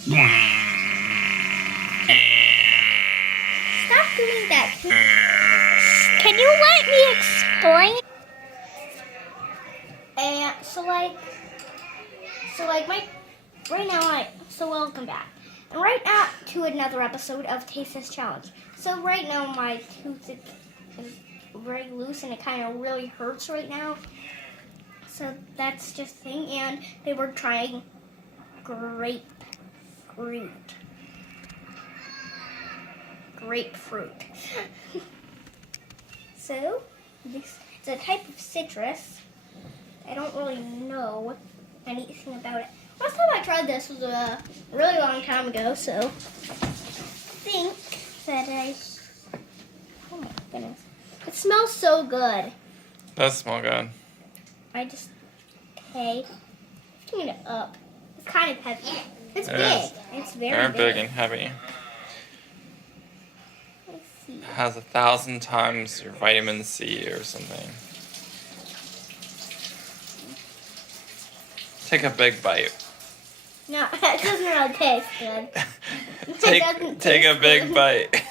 Stop doing that. Can you let me explain? And welcome back. And right now to another episode of Taste This Challenge. So right now my tooth is very loose and it kind of really hurts right now. So that's just the thing. And they were trying grapefruit. So this is a type of citrus. I don't really know anything about it. Last time I tried this was a really long time ago, so I think that oh my goodness. It smells so good. Does smell good. Lifting it up. It's kind of heavy. It's It big. is. It's very They're big. big and heavy. Let's see. It has 1,000 times your vitamin C or something. Take a big bite. No, it doesn't really taste good. Take a big bite.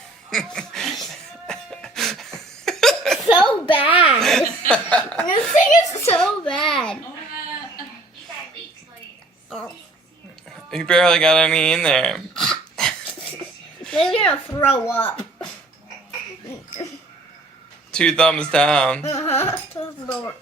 So bad. This thing is so bad. Oh. You barely got any in there. They're gonna throw up. 2 thumbs down. To the lower.